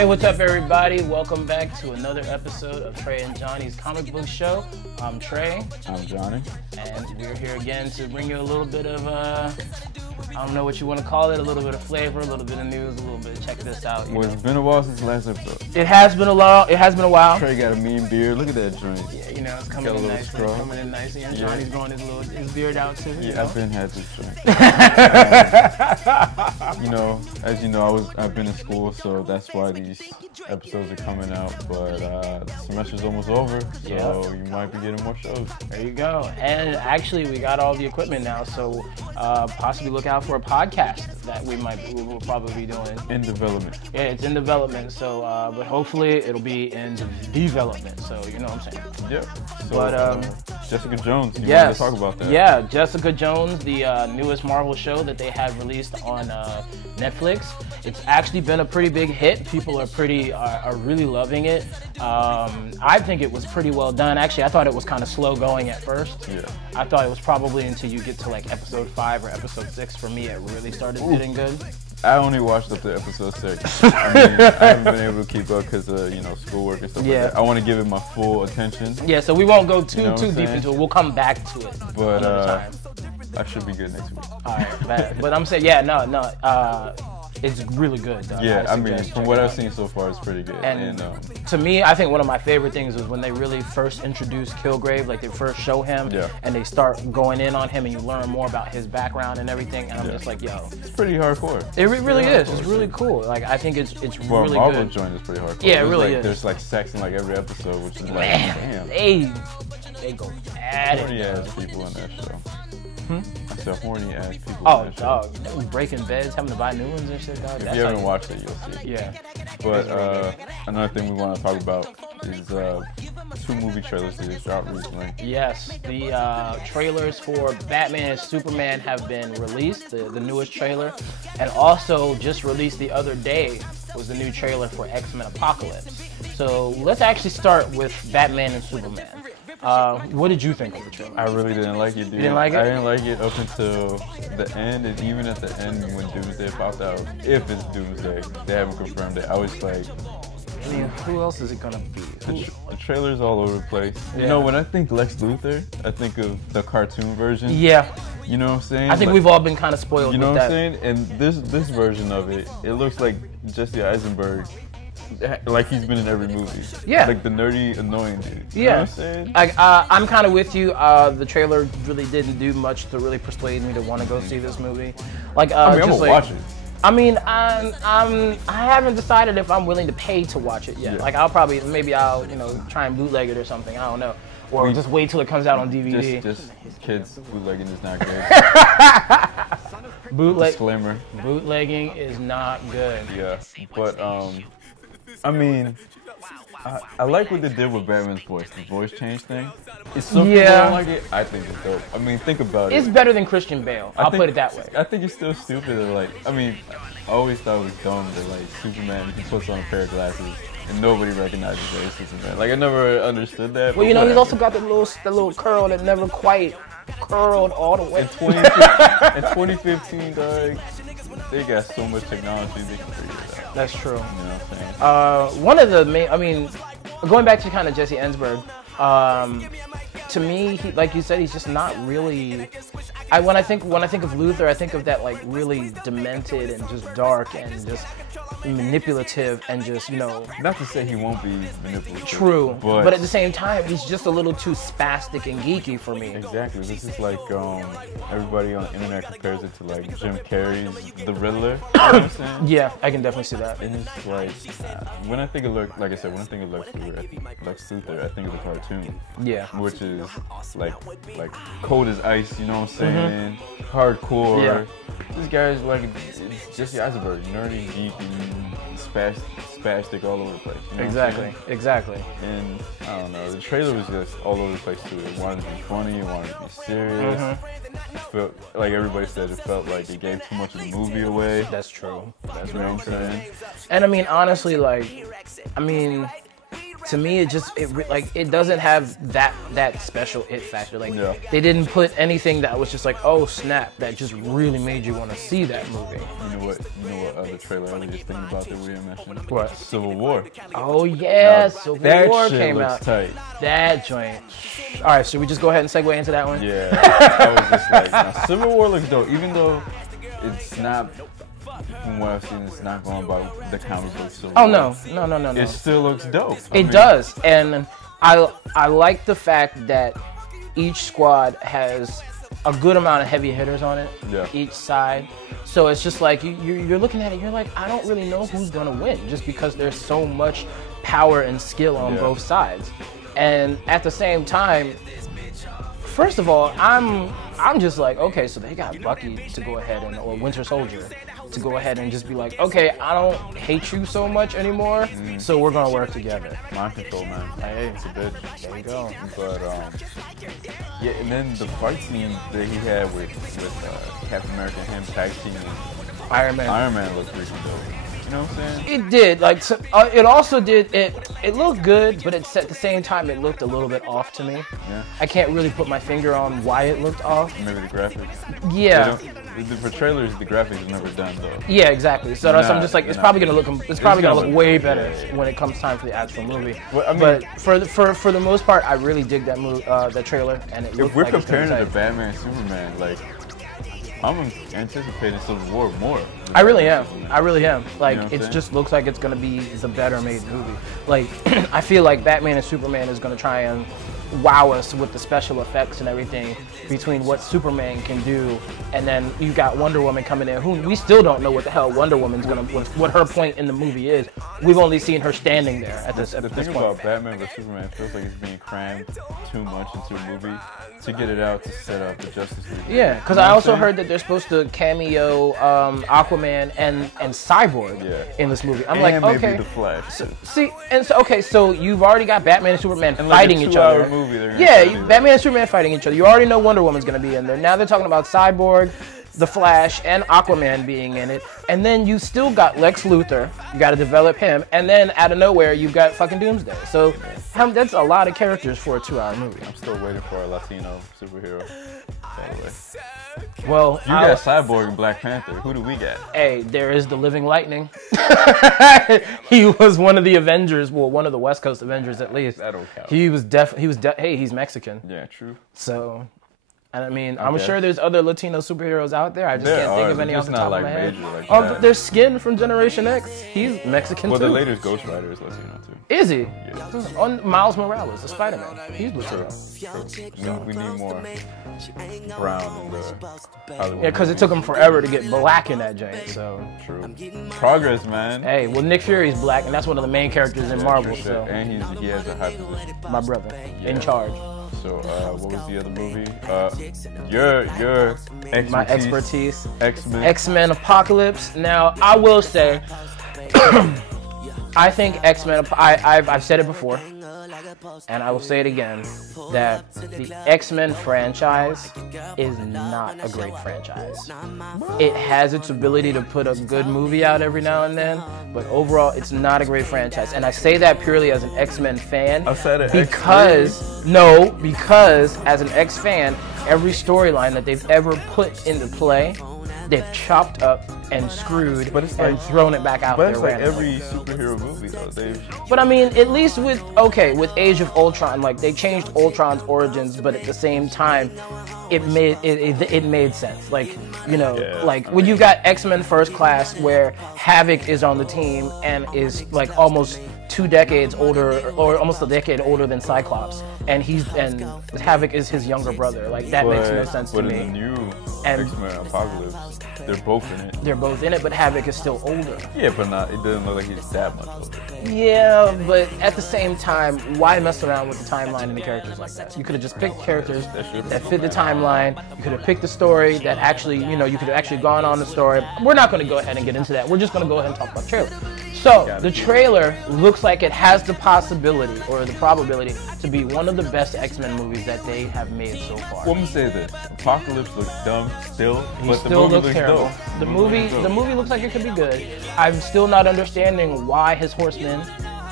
Hey, what's up, everybody? Welcome back to another episode of Trey and Johnny's Comic Book Show. I'm Trey. I'm Johnny. And we're here again to bring you a little bit of, I don't know what you want to call it, a little bit of flavor, a little bit of news, a little bit of check this out. Well, it's been a while since the last episode. It has been a while. Trey got a mean beard. Look at that joint. Yeah, you know, it's coming in nice. Coming in nice. And Johnny's growing his beard out too. Yeah, I've been had this joint. As you know, I've been in school, so that's why these episodes are coming out. But the semester's almost over, so you might be getting more shows. There you go. And actually, we got all the equipment now, so possibly look out for a podcast that we will probably be doing. In development. Yeah, it's in development. So, but hopefully it'll be in development. So you know what I'm saying. Yep. So, but Jessica Jones. You yes, wanted to talk about that. Yeah, Jessica Jones, the newest Marvel show that they have released on Netflix. It's actually been a pretty big hit. People are really loving it. I think it was pretty well done. Actually, I thought it was kind of slow going at first. Yeah. I thought it was probably until you get to like episode 5 or episode 6 for me it really started getting good. I only watched up to episode 6. I mean, I haven't been able to keep up because of schoolwork and stuff like that. I want to give it my full attention. Yeah, so we won't go too deep into it. We'll come back to it another time. I should be good next week. All right, but I'm saying, it's really good, though. Yeah, I mean, from what I've seen so far, it's pretty good. And to me, I think one of my favorite things was when they really first introduced Kilgrave, like they first show him, and they start going in on him, and you learn more about his background and everything, and I'm just like, yo. It's pretty hardcore. It really is. It's really cool. Like, I think it's really Marvel good. joint is pretty hardcore. Yeah, it really is. There's like sex in like every episode, which is like, damn. They go at it. Horny ass people in that show. I said horny ass people. Oh, dog. Breaking beds, having to buy new ones and shit, dog. If you haven't watched it, you'll see. Yeah. But another thing we want to talk about is 2 movie trailers that just dropped recently. Yes, the trailers for Batman and Superman have been released, the newest trailer, and also just released the other day was the new trailer for XMen Apocalypse. So let's actually start with Batman and Superman. What did you think of the trailer? I really didn't like it, dude. You didn't like it? I didn't like it up until the end, and even at the end when Doomsday popped out, if it's Doomsday, they haven't confirmed it. I was like, I mean, who else is it gonna be? The trailer's all over the place. Yeah. You know, when I think Lex Luthor, I think of the cartoon version. Yeah. You know what I'm saying? I think we've all been kind of spoiled with that. You know what I'm saying? And this version of it, it looks like Jesse Eisenberg. Like he's been in every movie. Yeah. Like the nerdy, annoying dude. You know what I'm saying? I'm kind of with you. The trailer really didn't do much to really persuade me to want to go see this movie. Like, I'm gonna watch it. I mean, I haven't decided if I'm willing to pay to watch it yet. Yeah. Like, I'll try and bootleg it or something. I don't know. Or just wait till it comes out on DVD. Just kids, bootlegging is not good. Disclaimer. Bootlegging is not good. Yeah, but I mean, I like what they did with Batman's voice. The voice change thing. It's so cool. I like it. I think it's dope. I mean, think about it. It's better than Christian Bale. I'll put it that way. I think it's still stupid. I always thought it was dumb that like Superman, he puts on a pair of glasses and nobody recognizes that it's Superman. Like I never understood that. Well, he's also got the little curl that never quite curled all the way. In 2015, dog, they got so much technology they can figure it out. That's true. You know what I'm saying? One of the main, going back to kind of Jesse Eisenberg, to me, like you said, he's just not really. When I think of Luthor, I think of that like really demented and just dark and just manipulative and just Not to say he won't be manipulative. True, but at the same time, he's just a little too spastic and geeky for me. Exactly. This is like everybody on the internet compares it to like Jim Carrey's The Riddler. You know what I'm saying? Yeah, I can definitely see that. And it's like when I think of Lex Luthor, I think of the cartoon. Yeah. Which is like cold as ice. You know what I'm saying? Hardcore. Yeah. This guy's like Jesse Eisenberg, nerdy, geeky, spastic all over the place. You know Exactly. And I don't know, the trailer was just all over the place too. It wanted to be funny, it wanted to be serious. It felt like everybody said, it felt like it gave too much of the movie away. That's true. That's what I'm saying. And honestly, to me, it doesn't have that special it factor. Like they didn't put anything that was just like, oh snap, that just really made you want to see that movie. You know what other trailer I was just thinking about that we didn't mention? What? Civil War. Oh yeah, Civil War came out. Tight. That joint. All right, should we just go ahead and segue into that one? Yeah, I was just like, now, Civil War looks dope, even though it's not. From what I've seen, it's not going by the comic book. So no. It still looks dope. It does, and I like the fact that each squad has a good amount of heavy hitters on it. Yeah. Each side, so it's just like you're looking at it. You're like, I don't really know who's gonna win, just because there's so much power and skill on both sides, and at the same time. First of all, I'm just like, okay, so they got Bucky to go ahead or Winter Soldier to go ahead and just be like, okay, I don't hate you so much anymore, so we're gonna work together. Mind control, man. Hey, it's a bitch. There you go. But yeah, and then the fight scene that he had with Captain America and him tag teaming Iron Man looked pretty dope. You know what I'm saying? It did. Like, it also did. It looked good, but at the same time, it looked a little bit off to me. Yeah. I can't really put my finger on why it looked off. Maybe the graphics. Yeah. For trailers, the graphics are never done though. Yeah, exactly. So I'm just like, it's probably gonna look way better when it comes time for the actual movie. Well, I mean, but for the most part, I really dig that that trailer, and it. If we're comparing it to Batman and Superman, like. I'm anticipating Civil War more. I really am. Like, you know it just looks like it's going to be the better made movie. Like, I feel like Batman and Superman is going to try and wow us with the special effects and everything between what Superman can do, and then you got Wonder Woman coming in, who we still don't know what the hell Wonder Woman's going to, what her point in the movie is. We've only seen her standing there at this point. The thing about Batman vs Superman feels like it's being crammed too much into a movie to get it out to set up the Justice League. Yeah, because I also heard that they're supposed to cameo Aquaman and Cyborg in this movie. I'm like, okay. Maybe the Flash. So you've already got Batman and Superman fighting each other. Batman and Superman fighting each other. You already know Wonder Woman's going to be in there. Now they're talking about Cyborg, the Flash, and Aquaman being in it. And then you still got Lex Luthor. You got to develop him. And then out of nowhere, you've got fucking Doomsday. So that's a lot of characters for a 2-hour movie. I'm still waiting for a Latino superhero, by the way. Well, you got Cyborg and Black Panther. Who do we got? Hey, there is the Living Lightning. He was one of the Avengers. Well, one of the West Coast Avengers, at least. That don't count. Hey, he's Mexican. Yeah, true. So, and I mean, I'm sure there's other Latino superheroes out there. I just can't think of any off the top of my head. But there's Skin from Generation X. He's Mexican too. Well, the latest Ghost Rider is Latino too. Is he? Yeah. On Miles Morales, the Spider-Man. He's Latino. We need more brown in the Hollywood. Yeah, because it took him forever to get black in that joint. So true. Progress, man. Hey, well, Nick Fury's black, and that's one of the main characters in Marvel. So. And he has a high position. My brother, in charge. So, what was the other movie? Your expertise. My expertise. XMen Apocalypse. Now, I will say, I think X-Men. I've said it before, and I will say it again, that the X-Men franchise is not a great franchise. It has its ability to put a good movie out every now and then, but overall, it's not a great franchise. And I say that purely as an X-Men fan. Because as an X fan, every storyline that they've ever put into play, they've chopped up and screwed and thrown it back out there. But it's like every superhero movie, though. But I mean, at least with Age of Ultron, like they changed Ultron's origins, but at the same time, it made sense. Like, you know, when you got X-Men First Class, where Havoc is on the team and is like almost 2 decades older, or almost a decade older than Cyclops, and Havoc is his younger brother. Like that makes no sense to me. But in the new XMen Apocalypse, they're both in it. They're both in it, but Havoc is still older. Yeah, but it doesn't look like he's that much older. Yeah, but at the same time, why mess around with the timeline and the characters like that? You could have just picked characters that fit the timeline. You could have picked a story that actually, you could have actually gone on the story. We're not going to go ahead and get into that. We're just going to go ahead and talk about the trailer. So, the trailer looks like it has the possibility or the probability to be one of the best X-Men movies that they have made so far. Well, I'm going to say this. Apocalypse looks dumb still, but the movie looks terrible. Dope. The movie looks like it could be good. I'm still not understanding why his horsemen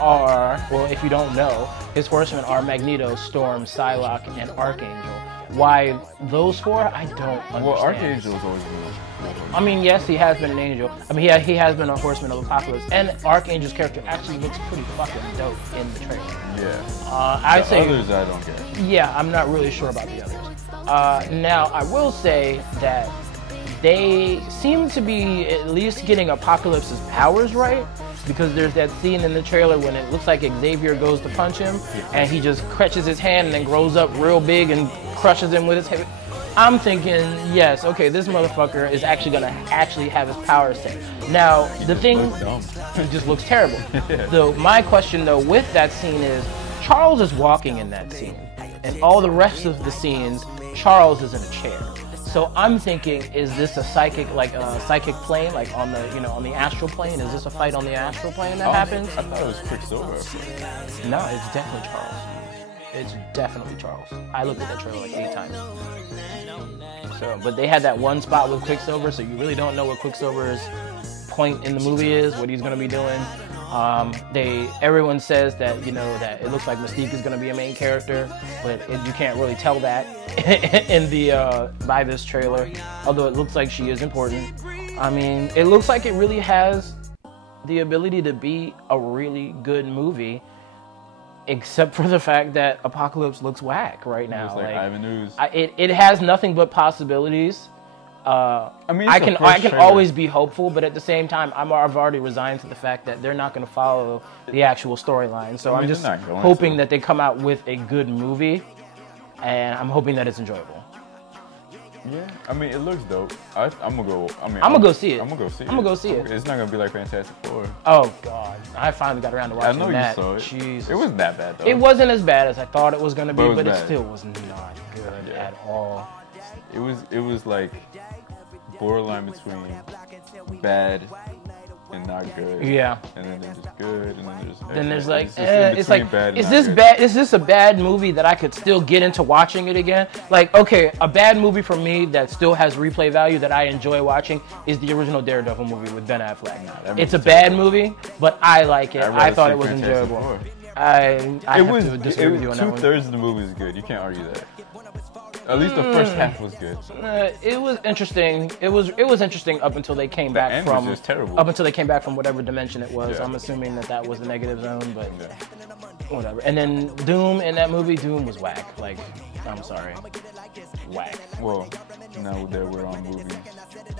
are, well, if you don't know, his horsemen are Magneto, Storm, Psylocke, and Archangel. Why those 4, I don't understand. Well, Archangel's always been. I mean, yes, he has been an angel. I mean, he has been a horseman of Apocalypse, and Archangel's character actually looks pretty fucking dope in the trailer. Yeah. I'd say others I don't get. Yeah, I'm not really sure about the others. Now, I will say that they seem to be at least getting Apocalypse's powers right, because there's that scene in the trailer when it looks like Xavier goes to punch him, and he just crutches his hand and then grows up real big and crushes him with his head. I'm thinking, yes, okay, this motherfucker is actually gonna have his powers set. Now, the thing, he just looks terrible. So my question though with that scene is, Charles is walking in that scene, and all the rest of the scenes, Charles is in a chair. So I'm thinking, is this a psychic plane, like on the, on the astral plane? Is this a fight on the astral plane that happens? I thought it was Quicksilver. No, it's definitely Charles. It's definitely Charles. I looked at that trailer like 8 times. So, but they had that one spot with Quicksilver, so you really don't know what Quicksilver's point in the movie is, what he's gonna be doing. Everyone says that that it looks like Mystique is gonna be a main character, but you can't really tell that in the by this trailer. Although it looks like she is important. I mean, it looks like it really has the ability to be a really good movie, except for the fact that Apocalypse looks whack right now. It's like Ivan Ooze. It has nothing but possibilities. I can always be hopeful, but at the same time, I've already resigned to the fact that they're not going to follow the actual storyline. So I'm just hoping that they come out with a good movie, and I'm hoping that it's enjoyable. Yeah, I mean, it looks dope. I'm gonna go. I'm gonna go see it. I'm gonna go see it. I'm gonna go see it. It's not gonna be like Fantastic Four. Oh God, I finally got around to watching that. I know you saw it. Jesus. It wasn't that bad though. It wasn't as bad as I thought it was gonna be, but it still was not good at all. It was like borderline between bad and not good. Yeah. And then there's just good, and then there's like, it's like, is this bad? Is this a bad movie that I could still get into watching it again? Like, okay, a bad movie for me that still has replay value that I enjoy watching is the original Daredevil movie with Ben Affleck. It's a bad movie, but I like it. I thought it was enjoyable. I have to disagree with you on that one. 2/3 of the movie is good. You can't argue that. At least the first half was good. It was interesting. It was interesting up until they came back from. Was just terrible. Up until they came back from whatever dimension it was. Yeah. I'm assuming that was the negative zone, but whatever. And then Doom in that movie, Doom was whack. Like, I'm sorry, whack. Well, now that we're on movies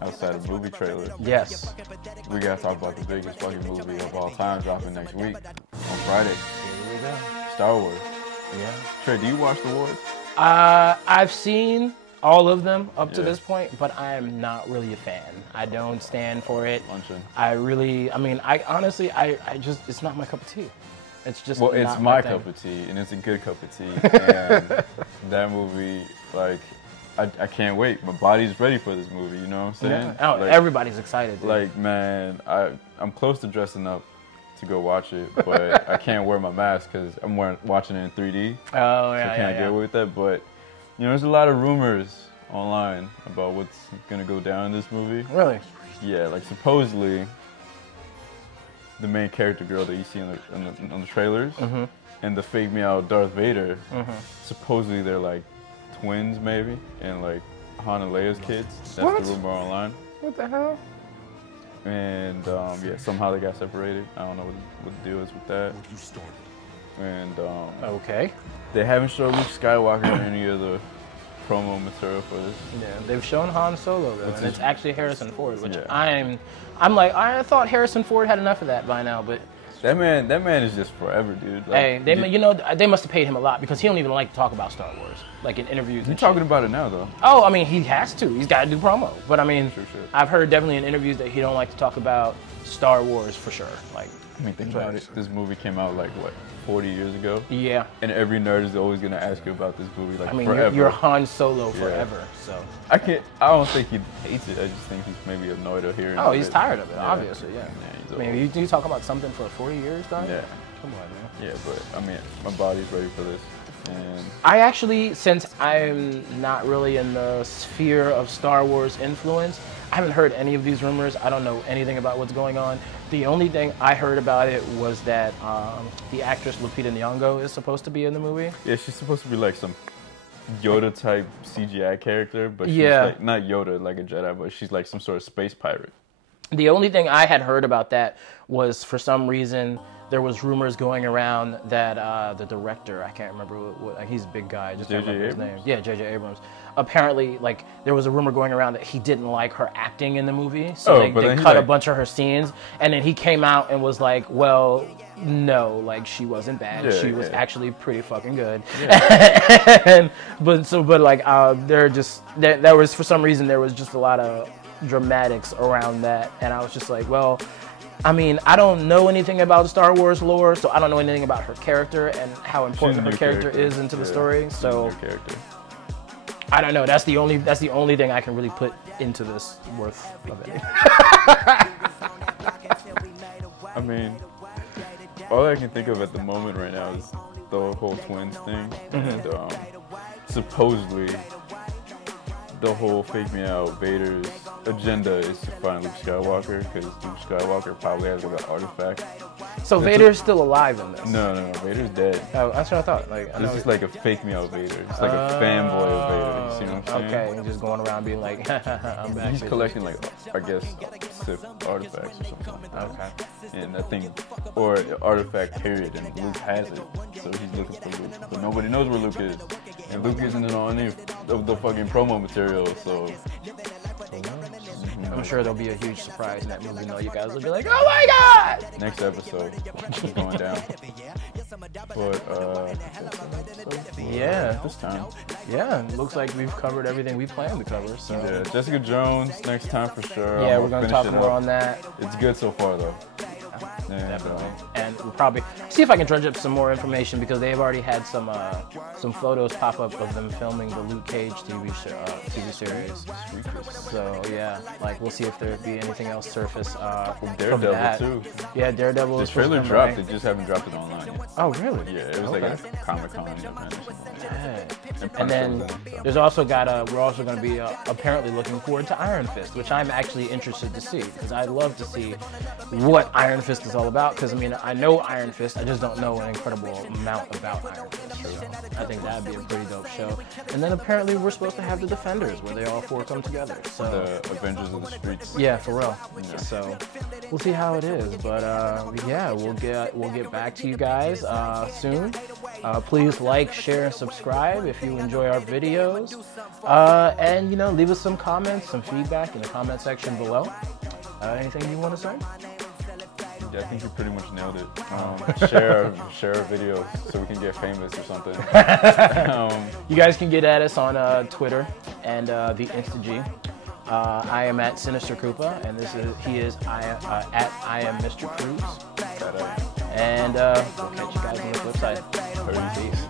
outside of movie trailers. Yes. We gotta talk about the biggest fucking movie of all time dropping next week on Friday. Here we go. Star Wars. Yeah. Trey, do you watch the wars? I've seen all of them up to this point, but I am not really a fan. I don't stand for it. I honestly, it's not my cup of tea. It's just it's my cup of tea, and it's a good cup of tea. And that movie, like, I can't wait. My body's ready for this movie. You know what I'm saying? Yeah. Like, everybody's excited. Dude. Like, man, I'm close to dressing up to go watch it, but I can't wear my mask because I'm watching it in 3D. Oh, yeah, so I can't get away with that. But, there's a lot of rumors online about what's going to go down in this movie. Really? Yeah, like supposedly the main character girl that you see on the trailers and the fake me out Darth Vader, supposedly they're like twins maybe, and like Han and Leia's kids. That's the rumor online. What the hell? And somehow they got separated. I don't know what the deal is with that. And okay. They haven't shown Luke Skywalker in any of the promo material for this. Yeah, they've shown Han Solo though, and it's actually Harrison Ford, which I'm like, I thought Harrison Ford had enough of that by now, but that man is just forever, dude. Like, hey, they must have paid him a lot because he don't even like to talk about Star Wars, like in interviews. You're talking about it now, though. Oh, I mean, he has to. He's got to do promo. But I mean, sure. I've heard definitely in interviews that he don't like to talk about Star Wars for sure. Like, I mean, think about it. This movie came out like what, 40 years ago? Yeah. And every nerd is always gonna ask you about this movie, like, I mean, forever. You're Han Solo forever, so. I don't think he hates it. I just think he's maybe annoyed of hearing. Oh, he's tired of it, obviously, yeah. I mean, you talk about something for 40 years, dog? Yeah. Come on, man. Yeah, but I mean, my body's ready for this. And I actually, since I'm not really in the sphere of Star Wars influence, I haven't heard any of these rumors. I don't know anything about what's going on. The only thing I heard about it was that the actress Lupita Nyong'o is supposed to be in the movie. yeah, she's supposed to be like some Yoda type CGI character, but she's Yeah. like not Yoda like a Jedi, but she's like some sort of space pirate. The only thing I had heard about that was, for some reason, there was rumors going around that the director, I can't remember what he's a big guy, I just can't remember his name. Yeah, J.J. Abrams. Apparently, like, there was a rumor going around that he didn't like her acting in the movie, so they cut a bunch of her scenes, and then he came out and was like, well, no, like, she wasn't bad. Yeah, she was actually pretty fucking good. Yeah. There was, for some reason, there was just a lot of dramatics around that, and I was just like, well, I mean, I don't know anything about Star Wars lore, so I don't know anything about her character and how important her character is into the story. So I don't know. That's the only thing I can really put into this worth of it. I mean, all I can think of at the moment right now is the whole twins thing, and supposedly the whole fake me out Vader's agenda is to find Luke Skywalker, because Luke Skywalker probably has like an artifact. So Vader's still alive in this? No, Vader's dead. Oh, that's what I thought. Like, this is like a fake me out Vader. It's like a fanboy of Vader. You see what I'm saying? Okay, just going around being like, I'm back. He's collecting like, I guess, Sith artifacts or something like that. Okay. And I think, or artifact period, and Luke has it, so he's looking for Luke. But nobody knows where Luke is, and Luke isn't in on any of the fucking promo material, so. I'm sure there'll be a huge surprise in that movie. You guys will be like, oh my god! Next episode is going down. But yeah, this time. Yeah, looks like we've covered everything we planned to cover. So yeah, Jessica Jones next time for sure. Yeah, we're gonna talk more on that. It's good so far though. Definitely. And we'll probably see if I can dredge up some more information, because they've already had some photos pop up of them filming the Luke Cage TV series. So yeah, like we'll see if there'll be anything else surface from Daredevil that. too. Yeah, Daredevil. The trailer dropped. They just haven't dropped it online yet. Oh really? Yeah, it was like a Comic-Con event or something. And then there's also we're also going to be apparently looking forward to Iron Fist, which I'm actually interested to see, because I'd love to see what Iron Fist is all about. Because I mean, I know Iron Fist, I just don't know an incredible amount about Iron Fist. So I think that'd be a pretty dope show. And then apparently we're supposed to have the Defenders, where they all four come together. So the Avengers of the Streets. Yeah, for real. Yeah. So we'll see how it is, but yeah, we'll get back to you guys soon. Please like, share, and subscribe if you enjoy our videos, and leave us some comments, some feedback in the comment section below. Anything you want to say? Yeah, I think you pretty much nailed it. Share our videos so we can get famous or something. You guys can get at us on Twitter and the Insta-G. I am at Sinister Koopa, and he is at I am Mr. Cruz. And we'll catch you guys on the flip side. Peace.